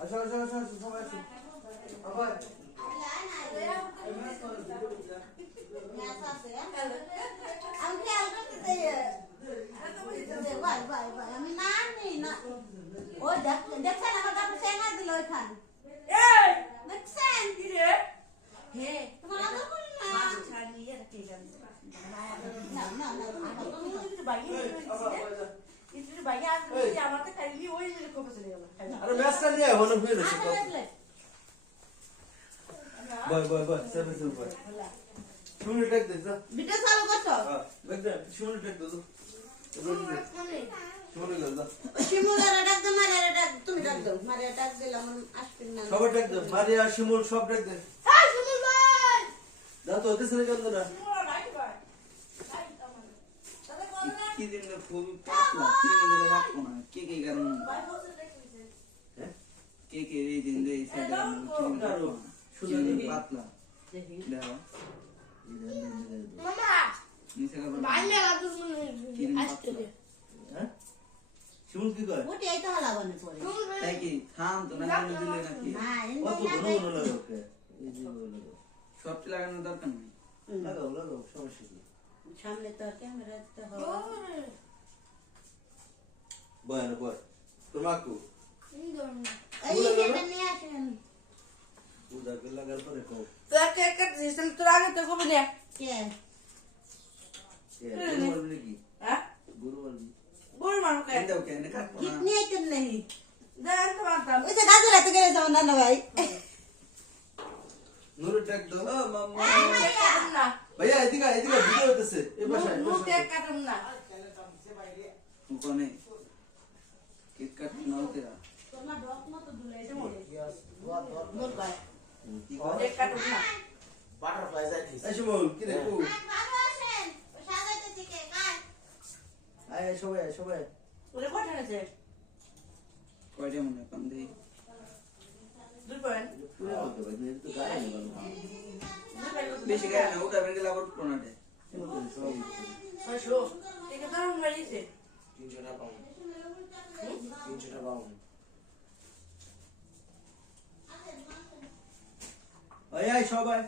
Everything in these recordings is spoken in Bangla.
আসো আসো আসো আসো সবাই আসো আবার আমি না নেই না ও দেখছেন আমার কাপড় সেনা দিল ওইখান দেখছেন হে তোমার আদর করি না ছাড়িয়ে রাখি না না না তুমি যদি বাইরে ইতির বাইরে আসলে আমাকে খাইলি ওই যে কোপে চলে গেল আরে ম্যাচটা নিয়ে হলো হয়ে গেছে বয় বয় বয় সেভেন সেভেন বয় শুনে টেক দে যা ভিডিও চালু করছো হ্যাঁ দেখতে শুনে টেক দে তো শুনে গেল যা শিমুলার ডাক দে মারিয়া ডাক তুমি ডাক দাও মারিয়া ডাক দিলাম আসবেন না সবাই টেক দে মারিয়া শিমুল সব টেক দে হ্যাঁ শিমুল ভাই দা তো ওতে সরে গেল না কি দিন খুব পাতলা ক্রিম দিলে রাখবো না কে কে কারণ কে কে এই দিন এই সাইডে ক্রিম রাখবো না শুধু পাতলা দেখো মামা নিচে কাপড় বাইরে লাগু আসতে দে হ্যাঁ শিমুল কি কয় ওটি এই তো হালাবানে পড়ে তাই কি থাম তো না কেন দিলে নাকি না কত ঘন ঘন লাগে ওকে এই যে বলে সব লাগানোর দরকার নেই লাগাও লাগাও সমস্যা কি সামনে তো ক্যামেরা দিতে হবে বয় না বয় তোমাকু এই এটা নিয়ে আসেন পূজা করে লাগার পরে কও তো এক দিছেন তো আগে তো কবে না কে এ গুরু বলবি নাকি হ্যাঁ গুরু বলবি বড় মানুষ কে দাও কেন কাটবো না কিতনি আইতেন नहीं দেন তো মানতাম ওই যে গাজু রাতে গেলে যাও না ভাই নুরু টেক দাও ও মাম্মা কাটুম না ভাইয়া এদিকে এদিকে ভিডিও হইতেছে এই পাশে মুখ টেক কাটুম না কোনে কেক কাট নাও তেরা তোমার ডক মতো দুলাই দে বল ভাই কি কয় টেক কাটুম না বাটারফ্লাই যাইতিস এই শিমুল কি রে কু ভালো আসেন ও সাজাইতেছি কে কাট আয় সবাই সবাই ওরে কত আছে কয়টা মনে কম দেই 2 পয়েন্ট পুরো করতে ভাই এই তো গায় না ভালো 2 পয়েন্ট বেশি গায় না ওটা বের গেলে আবার কোনাতে সব ছয়শো ঠিক আছে আমি মারিছে 300 টাকা পাউন্ড 300 টাকা পাউন্ড আয় আয় সবাই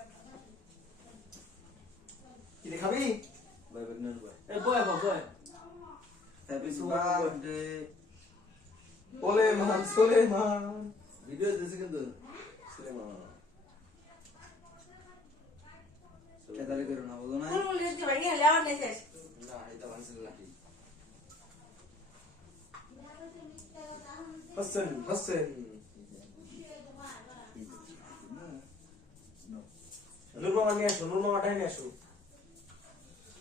কি রে খাবি ভাই ভাই না ভাই এই boy boy happy birthday Soleman video দিছে কিন্তু সোলেমান কেদারে করো না বলো না কোন বলে দিতে ভাই গেলে আবার নেছে না এটা ভাঙছিল নাকি হাসান হাসান নূর মামা নিয়ে আসো নূর মামাটাই নিয়ে আসো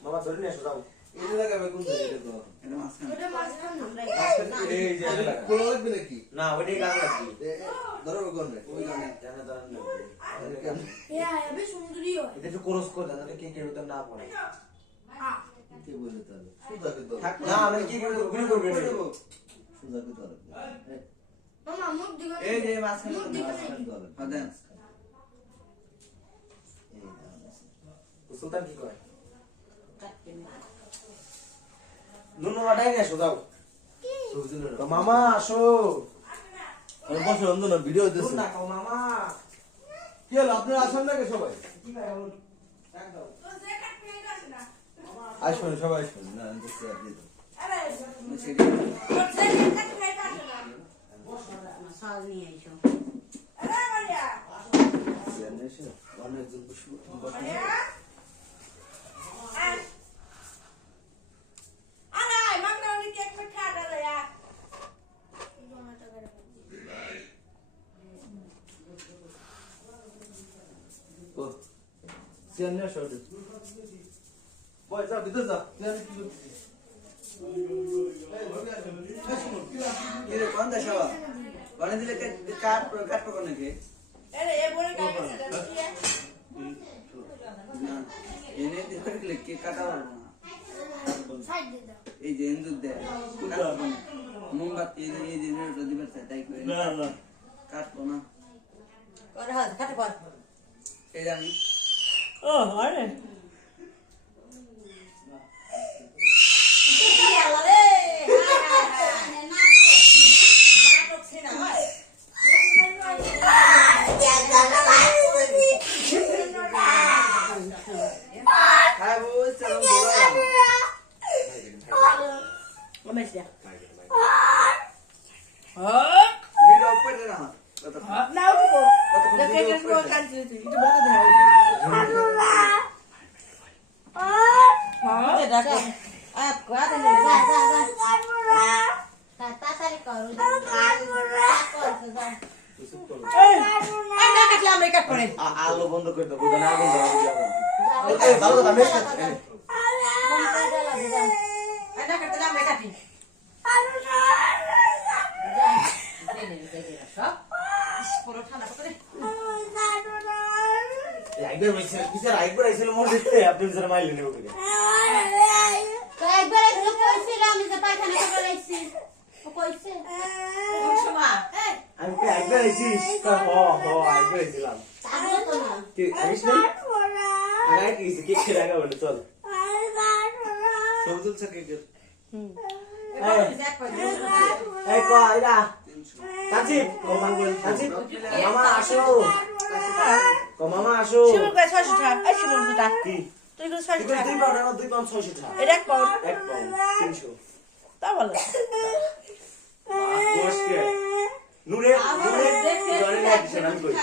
মামা ধরে নিয়ে আসো যাও এই লাগাবে কোন দিকে তো এটা মাঝখানে ওটা মাছ খান আমরা এই যে এটা লাগা। কোন লাগবে নাকি না ওইটাই গান লাগবে ধরো কোন রে ওই গানে জানা জানা লাগবে আবে সুন্দরী হয় এটা একটু ক্রস করে দেন কে কে উত্তর না পড়ে কি বলে তাহলে সুজাকে তো না আমি কি করে গুলি করবে না সুজাকে তো মামা মুখ দিগো এই যে মাঝখানে হদেন সুলতান কি করে কাটকে নূর মামাটাই নিয়ে আসো যাও তো মামা আসো আমি বসে অন্ধ না ভিডিও নূর হইতেছে না কও মামা কি হলো আপনারা আসেন নাকি সবাই কি ভাই বলুন ডাক দাও তো যে কাটতে আসে না আসবেন সবাই আসবেন না দেখতে আর দিতে আরে সেটা তো যে কাটতে আসে না সাজ নিয়ে আইছো আরে মারিয়া এসে অনেকজন বসে মারিয়া আরে মাগনা উনি কেক খা দালে ya ও সিয়ান না শোড বয় যা ভিতর যা সিয়ান কি করছিস এই ভাবে আসো কি রে কোন দেশা বানে দিলে কাট কাট কোনে কে আরে এ বড় কাকে কি না এনে দিলে কে কাটা পারবো না সাইড দে দাও এই যে এন্দুর দে মোমবাতি এই যে নেড়ে দিবে তাই করে না না কাটবো না করে হাত কাটে পর এই জানি ও আরে রে ভিডিও করে না না উঠবো দেখে দেখবো কাঁদছিস তুই এটা বলতে দে হ্যাঁ দেখো কোয়া দে যা তাড়াতাড়ি করো এই না কাটলে আমরা কাট করে আলো বন্ধ করে দাও বুঝা না আগুন দাও এই ভালো কথা মেশ না কাটলে আমরা কাটি একবার হইছে বিচার একবার আইছিল মোর দেখতে আপনি বিচার মাইলেন ওকে তো একবার এসে কইছিল আমি যে পায়খানা করে রাখছি ও কইছে সমা আমি তো একবার আইছিস তো একবার আইছিলাম তাহলে তো না কি আইছ না আগে কি কেক খেয়ে আগা বলে চল ছবি তুলছে কেকের এই কো আইরা কাজিব কাজিব মামা আসো মামা আসো শিমুল কয় 600 টাকা এই শিমুল দুটা কি তুই কই 600 তুই টাকা 2 পাউন্ড না 2 পাউন্ড 600 টাকা এটা এক পাউন্ড 1 পাউন্ড 300 তা বলো গোশকে নুরে নুরে লাগছে না কই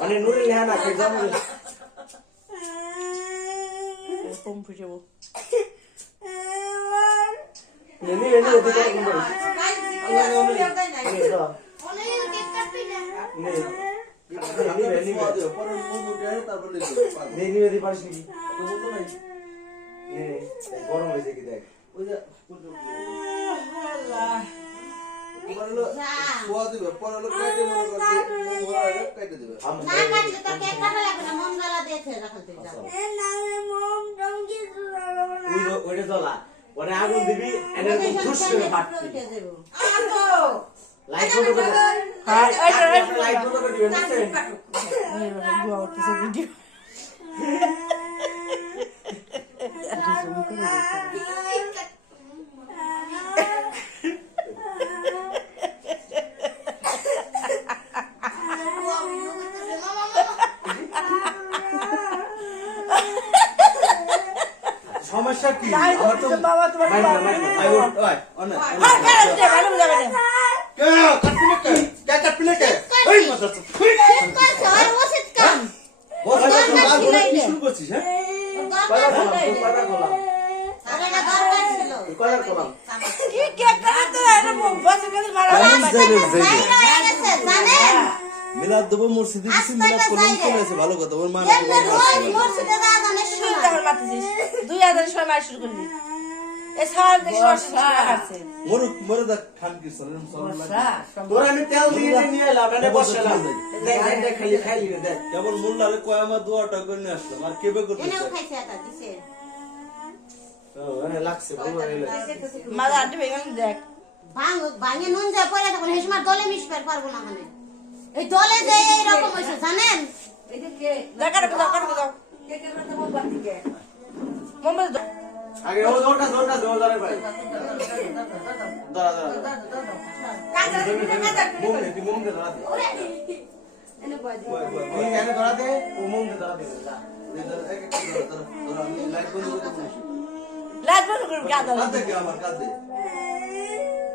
মানে নুরে লেহা না কই জানো কম ফুটেবো নেনি নেনি ওতে কোন করে নেনি তো অনেক কেক কাটবি না নেনি পরে মোমো দেয় তারপর লিখো নেনি ওদি পারিস নাকি তো বলতো নাই গরম হইছে কি দেখ ওই যে পোয়া দিবে পরে লোক কাটে মনে করবে মোমো কাটে দিবে না কাটলে তো কেক কাটা লাগবে না মন গালা দেখে রাখতে যাও ওইটা জ্বলা ওটা আগুন দিবি এনে খুশ করে ফাটবি লাইট বন্ধ করে হ্যাঁ এই লাইট বন্ধ করে দিবেন বুঝছেন বুয়া উঠছে ভিডিও সমস্যা কি তাই আমার তো বাবা তোমার মাইনা আই ওই অনে হ্যাঁ কাটতে ভালো যাবে না কে কাটপিলে কে কাটপিলে কে ওই মজা তো কইছে আর ওষুধ কাম বস আর বলে কি শুরু করছিস হ্যাঁ কয়বার খোলাম আরে না দরকার ছিল কয়বার খোলাম কি কেক কাটতে এটা বসে গেলে মারা জানেন মিলাদ দেবো মসজিদে গেছি মিলাদ করলাম চলে এসে ভালো কথা ওর মা এমনি রোজ মসজিদে যাওয়া জানে শুরু তখন মারতেছিস 2000 সময় মার শুরু করলি এই সাল দেশ আসছে মরে দেখ খান কি সলেন সলেন তোর আমি তেল দিয়ে নিয়ে এলাম এনে বসালাম দেখ দেখ খালি খাইলি দেখ কেবল মোল্লারে কয় আমার দোয়াটা করে নিয়ে আসলাম আর কেবে করতে এনেও খাইছে এটা দিছে এনে লাগছে ভালো লাগে মাথা আন্টি বেগান দেখ ভাঙে নুন যা পড়ে তখন এই সময় দলে মিশবার পারবো না মানে এই দলে যে এইরকম হইছে জানেন দেখার দাও মোমবাতি দাও আগে ও জোরটা জোরে ভাই দাঁড়া মুম দে ধরা দে ওরে এনে কই দি তুই এনে ধরা দে ও মুম দে ধরা দে এক এক করে আমি লাইট বন্ধ করে দিছি লাইট বন্ধ করবি কাদা কাঁদে কে আমার কাঁদে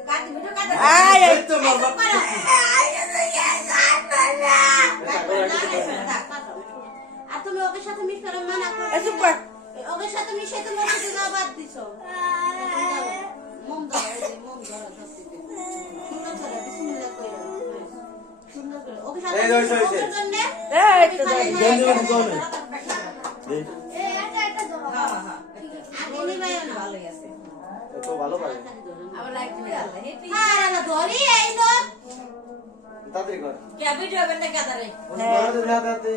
কাটি ভিডিও কাটি আয় এই তো মার বাপ আর তুমি ওকে সাথে মিশ করে মানা করো এই চুপ কর ওকে সাথে মিশে তো মসজিদে যাওয়া বাদ দিছো মম দাও ধরতে দে সুন্দর করে বিসমিল্লাহ কইরা সুন্দর করে ওকে সাথে এই হইছে এই তো গেঞ্জি বান্ধি কোন এটা ধরো আগে নিবায়ও না ভালোই আছে তো ভালো পারে আবার লাইক দিবে আল্লাহ হেপি হ্যাঁ না ধরি এই তো তাড়াতাড়ি কর কে ভিডিও বেতে কাদারে ও ধরা দে দাঁতে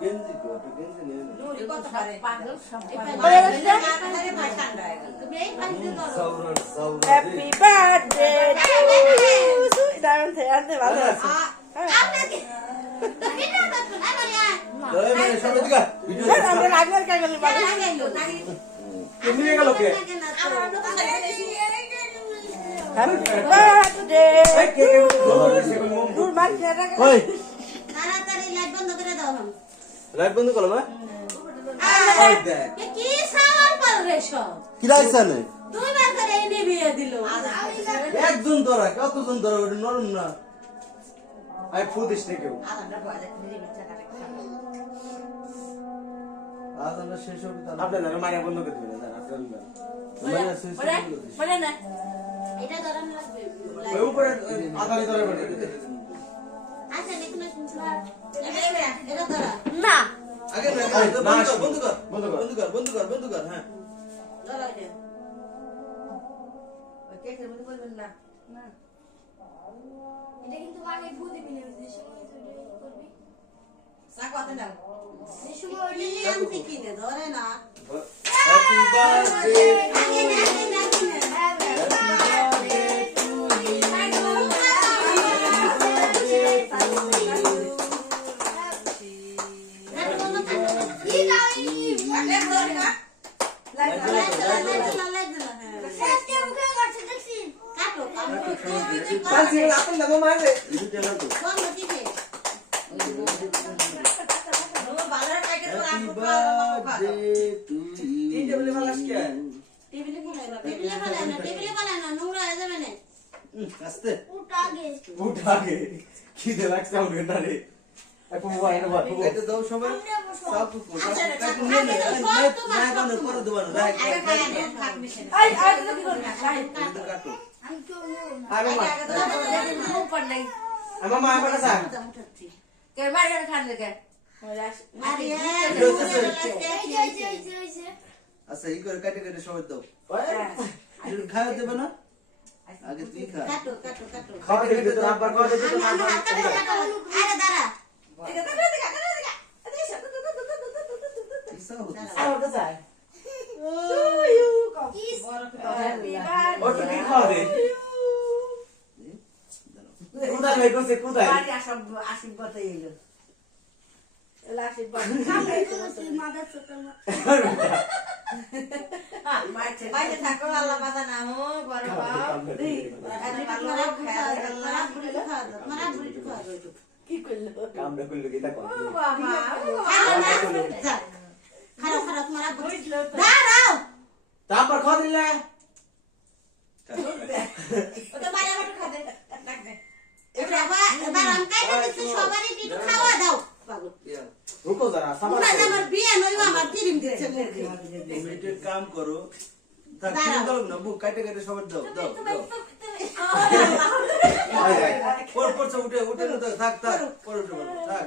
গেঞ্জি কো গেঞ্জি নিয়ে নে নুরি কত পারে পাগল সব কাদারে ভাই ঠান্ডা হয়ে গেল তুমি এই পানি দিয়ে ধরো Saura happy birthday to diamond আনতে ভালো আছে আপনি কি ভিডিও দেখুন আরে দরে মানে সব দিকা ভিডিও আমরা লাগবে কাই গেল ভালো লাগাইলো তাই তুমি নিয়ে গেল কে আমার লোক খাইছে হ্যাপি বার্থডে এই কে ধরা দে সে মুম দূর মার খেলা ওই তাড়াতাড়ি লাইট বন্ধ করে দাও হাম লাইট বন্ধ করো না ওই দেখ কি সাওয়াল পাল রে সব কি লাগছে না দুইবার করে নিবিয়ে দিল একজন ধরা কতজন ধরা ওটা নরম না আই ফুদিস না কেউ আলাদা বলে দিদি মিঠা কাটে আজ আমরা শেষ হবে তাহলে আপনি জানো মাইয়া বন্ধ করে দিবেন জান আপনি বলবেন মাইয়া শেষ বলে বলে না এটা গরম লাগবে ওই উপরে আদানি ধরে বলে আচ্ছা দেখুন এটা ধরা না আগে বন্ধ কর বন্ধ কর হ্যাঁ ধরা এটা ওই কেকের মধ্যে বলবেন না না এটা কিন্তু আগে ভূ দিবি না যে সময় তুই করবি সাকওয়াতে নাও যে সময় ওই এই আনতে কিনে ধরে না হ্যাপি বার্থডে আগে না পাঁচি আপনি লাগো মারে আস্তে উঠা গে কি দে লাগছে আমাকে না রে আপু ভাই না বাপু এটা দাও সবাই সব কাকু নিয়ে নে না বানো করে দেব না রাখ আই আই তো কি করবি কাটো আমি কেউ নেব না আরে মা উপর নাই আমার মা বাবা সা কে মারি খান কে এই যে আচ্ছা এই করে কাটে কাটে সবাই দাও এটা খাওয়া দেবে না আগে তুই খা খাওয়া দিবি তো আবার খাওয়া দিবি তো ইসা হচ্ছে আর তো চাই কিস ও তো কি খাওয়া দে কোথায় ভাই কোসে কোথায় মাদার ছোট মা বাইরে থাকো আল্লাহ বাধা না হো বড় বাপ কি করলো কামড়া করলো কি তা কর তারপর খাওয়া দিলে রুকো जरा সামাল তুমি একটা কাম করো থাক তুমি দাও না বুক কাটে কাটে সবাই দাও দাও দাও পর উঠে উঠে না থাক থাক পর উঠে থাক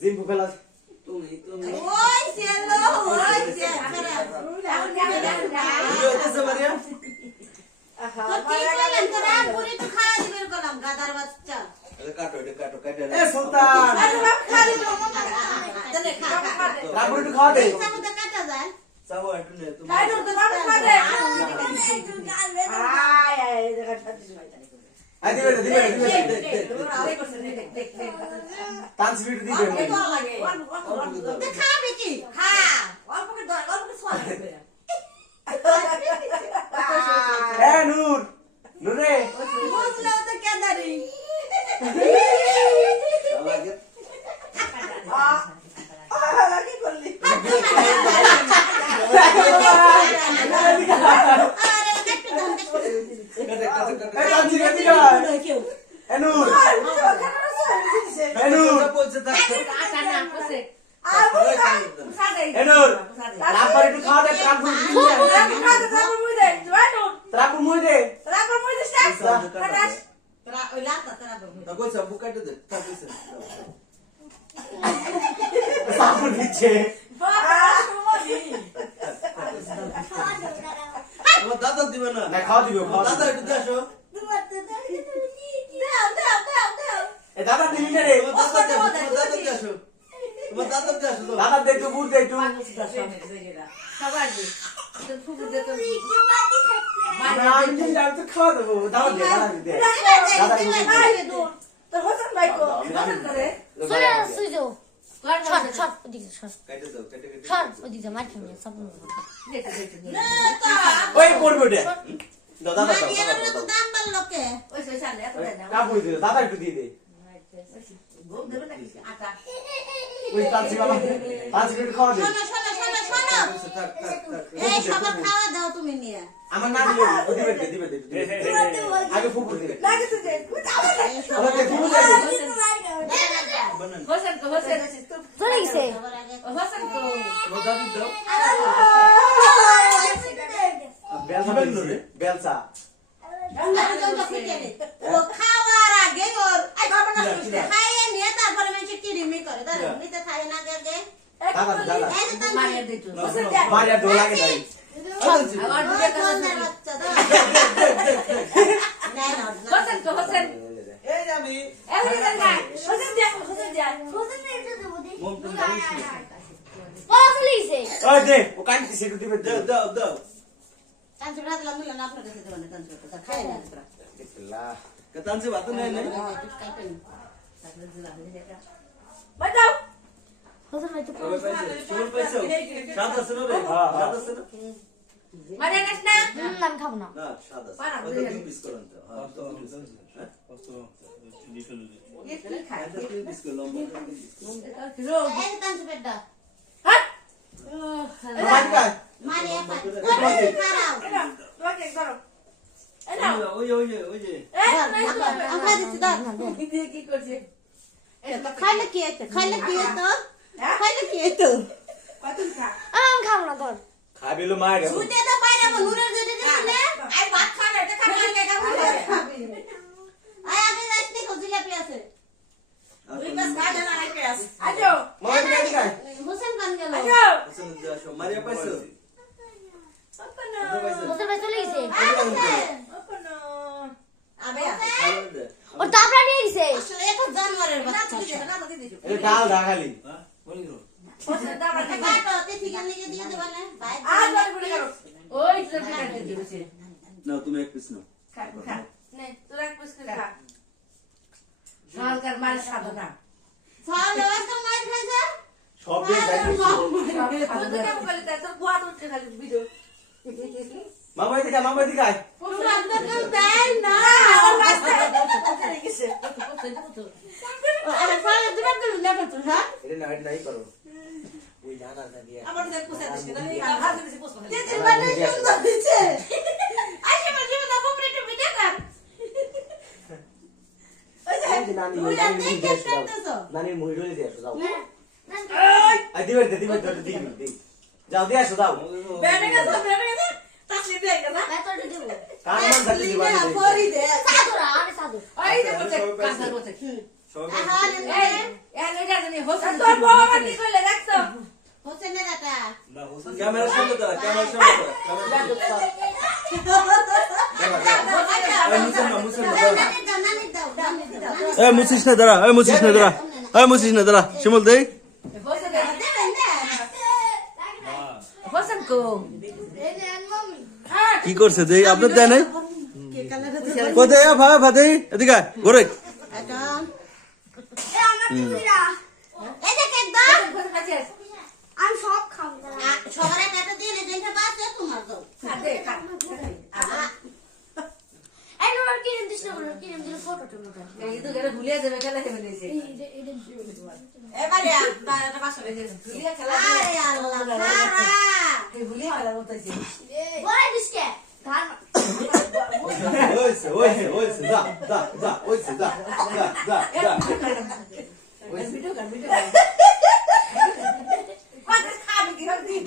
জিম্বু ফেলা তুমি ভিডিও হইতেছে মারিয়া গাদার বাচ্চা এটা কাটো কাটে এ সুলতান রাবড়ি একটু খাওয়া দে কাটা যায় চাও একটু নে তুমি তাই তো বাবা খাবে আয় আয় দেখা ছাত্রী আই দিবে তানস ভিডিও দিবে খাবে কি এ নূর নূরে বুঝলেও তো কেদারি লাগে তানসি গতি এ নূর বলছে থাক এ নূর রাবড়ি একটু খাওয়া দে তারপর মুই দে তা কইছা বুক কাটে দে থাক কইছে তারপর দিচ্ছে তোমার দাদা দিবে না না খাওয়া দিবে দাদা একটু দেখো এ দাদা দিবি না রে তোমার দাদা দেখো তোমার দাদা দেখো দাদা দে একটু বুঝ দে একটু সবার ফুকুর দে তো আমি তো খাওয়া দেবো দাদা দে দাদা তোর হোসেন ভাই কো হোসেন করে সুরে সুজো ছট ছট ওদিকে ছট কাটে দাও কাটে কাটে ছট ওদিকে মার খাবে সব ওই পড়বে ওটা দাদা দাম বাড়লো কে ওই সে সালে এত দেয় না কাপড় দিও দাদা একটু দিয়ে দে ঘুম দেবে নাকি আটা ওই তানসি বাবা তানসি একটু খাওয়া দে শোনো শোনো থাক থাক থাক এই সবার খাওয়া দাও তুমি নিয়ে আমার না দিলে দিবে আগে ফুফু দিবে এই সবার আমাকে ফুফু দিবে হোসেন চলে গেছে সবার আগে হোসেন কো রোজা দিতে দাও বেলসা ও খাওয়ার আগে ওর খাইয়ে নিয়ে তারপরে মেয়েছে কিরিমি করে ধরো নিতে খাই না আগে দাদা এই যে তানভীর মারিয়া দিতো মারিয়া ডোল লাগে তাই আমার ওই দুধের কাছে বোনের বাচ্চা দাও না না হোসেন এই যে আমি এই যে না হোসেন যা হোসেন একটু দেবো দেখি মম তুমি জানিস ও চলে গেছে ওই দে ও কান্তি সেটু দিবে দাও দাও দাও তানভীর হাত লাগ মিলন আপনার কাছে দেবেন তানভীর কথা খাই না তোরা দেখলা কাতানছে বাত নাই নাই বাজাও হোসেন ভাই তো সবাই পাইছে সবাই পাইছো স্বাদ আছে না রে স্বাদ আছে না মারিয়া নাস না আমি খাবো না না স্বাদ আছে পারা, ওটা বুঝে তিন পিস করেন তো হ্যাঁ ये की खाए তিন পিস করে লম্বা रो এই যে তানভীর দাও हट মারিয়া মারিয়া খাই খারাও तो के करो ए ना ওই ওই যে ए আমরা দিচ্ছি দাও ये की करছে খাইলে কি হতো খাইলে কি হতো খাইলে কি হতো কতন খা আমি খাবো না তোর খাবিলো মারিয়া সুতে তো পাইরা নুরের যেতে দিছিলে আই ভাত খা না এটা খা আয় আগে যাইনি তো জিলাপি আছে দুই পাস খা না আই পেস আজো মারিয়া দিগাই হোসেন কান গেল আজো আসলে যাও মারিয়া পাইছো ওপনো হোসেন ভাই চলে গেছে ওপনো আবে ভালো দে ও তাপরা নিয়ে গেছে আসলে এটা জানোয়ারের না বাচ্চা তো দিছে না তো দিছে এটা ডাল ডাখালি হ্যাঁ বলি রো হোসেন দাবা খা কাটো তে ঠিকানা লিখে দিয়ে দেবা না ভাই আজ বলে বলে করো ওই তো ঠিক আছে দিছে নাও তুমি এক পিস নাও খা খা নে তোরা এক পিস খা সরকার মার সাধনা সাল ওর তো মার খাইছে সব দিয়ে যাই কত কেমন করে তার তোর বুয়া তো উঠে খালি ভিডিও মামা দিগাই পুরা তো কেউ দেয় না গেছে আরে পালে দুটো তো লেখা তো হ্যাঁ এটা নাই করো ওই জানা না দিয়া আমার দেখ পোষা দিছে না আর হাত দিছে পোষা যে মানে সুন্দর দিছে আইসে মাঝে মাঝে কমপ্লিট ভিডিও কর নানি তুই আর দেখে করতেছো নানির মুই রইলে দিয়া যাও আই দিবে দিবে যাও দিয়া যাও বেড়ে গেছে তাসলি দে গেছে ভাই তোর দেবো কাম মান থাকতে দিবা পরি দে সাধু আমি সাধু ওই যে বলছে কাঁচা বলছে সবাই এখন এই এই জানি হোসেন তোর বাবা কি কইলে দেখছো হোসেনের এটা না হোসেন ক্যামেরার সামনে দাঁড়া ক্যামেরার সামনে দাঁড়া এই মুছিস না দাঁড়া মুছিস না দাঁড়া শিমুল দেই হোসেন কো কি করছে দেই আপনার দেয় নাই কই দেই ভাই ভাই এদিকে ঘুরে আমি সব খাবো সবার একটা দিয়ে যেটা পাচ্ছে তোমার দাও খাতে খা এই নোর কিরম দিছ না কিরম দিল ফটো টমেটো এই তো গেলে ভুলিয়ে যাবে খেলা হেবে নিছে এবারে তাটা পাশে রেখে ভুলিয়ে খেলা আরে আল্লাহ সারা এই ভুলিয়ে খেলা করতেছে বড় দিসকে ধান ওইছে যা ওইছে যা ভিডিও কর কত খাবি কি করে দিই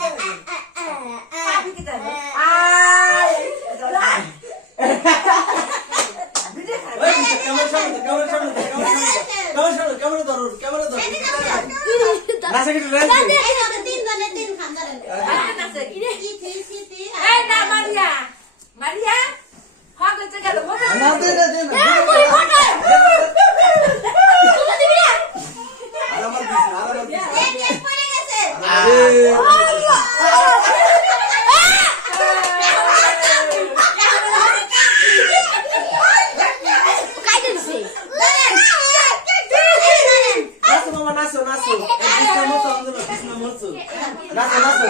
খাবি কি করে আই ভিডিও কর ক্যামেরা ধরো না সেকেন্ড রেল এই হবে তিন খানদারে এই না মারিয়া মারিয়া হক হচ্ছে গেল না দে তুই ফটো তুই দিবি না আরামার দিস পড়ে গেছে কাইতে দিছে নাচো মামা নাচো কৃষ্ণ মরছো নাচো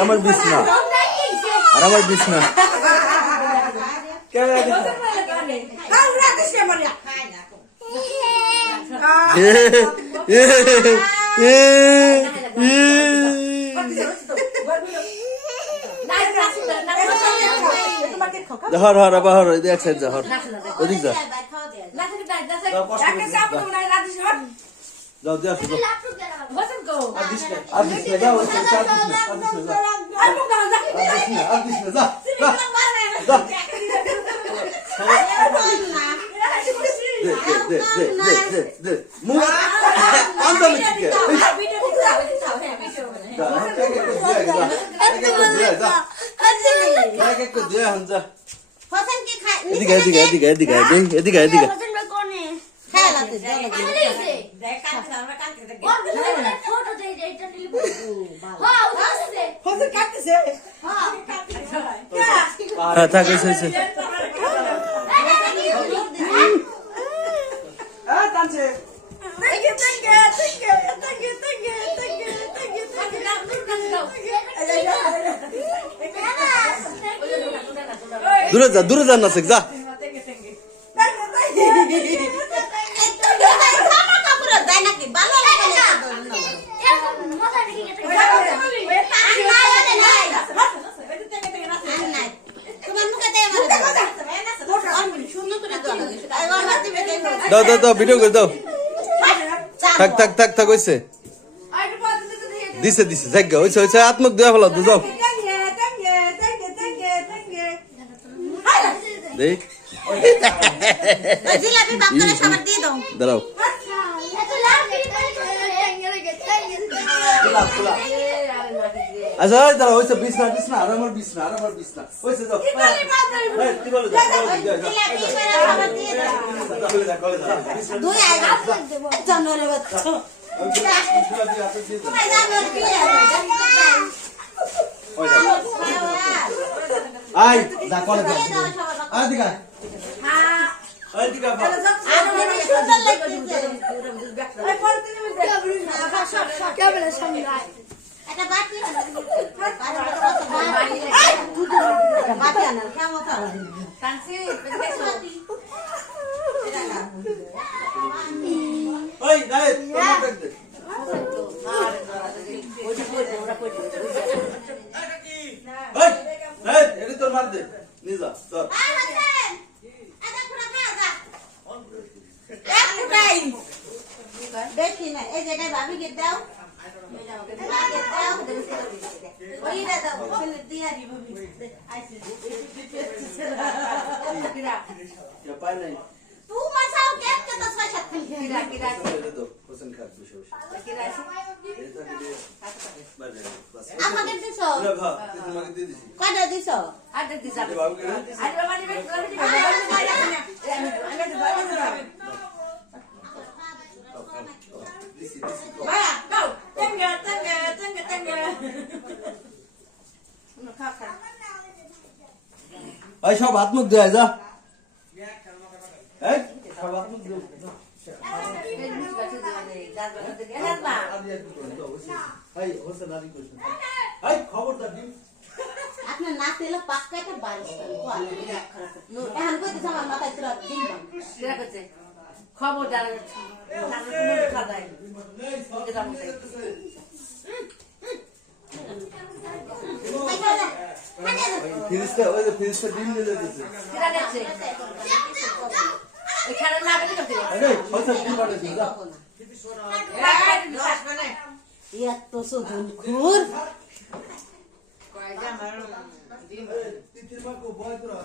আমার বিছনা আর আমার বিছনা ক্যামেরা দিস হর হর আবার হর এক সাইড যা হর ওদিক যা যাও দিয়া শুধু আর দিস না যাও আর দিস না যা দে মুখ আন্দা মিটকে এদিকে থাক দূরে যা না শেখ যা দাও ভিডিও করে দাও থাক হইছে দিছে জায়গা হইছে আত্মক দেওয়া ফেলা তো যাও দেখ দাঁড়াও আচ্ছা দাঁড়াও হইছে বিছনা আর আমার বিছনা হইছে যাও আই যা কলে যা আই দিকা তোর মার দে নিজা তোর দেখি না এই যে ভাবি কে দাও ভাই সব হাত মুখ দেয় যা সব হাত মুখ খবরদার আপনার না তেলে পাক্কাটা বারিশ এখন কইতেছ আমার মাথায় তোরা দিন খবর ফিরিস্তা ওই যে ফিরিস্তা ডিম দিয়ে দিতেছে এখানে না গেলে করতে আরে হচ্ছে ডিম বাড়াইছে যা এত সুদুন খুর তিতির মা কো বয় তোরা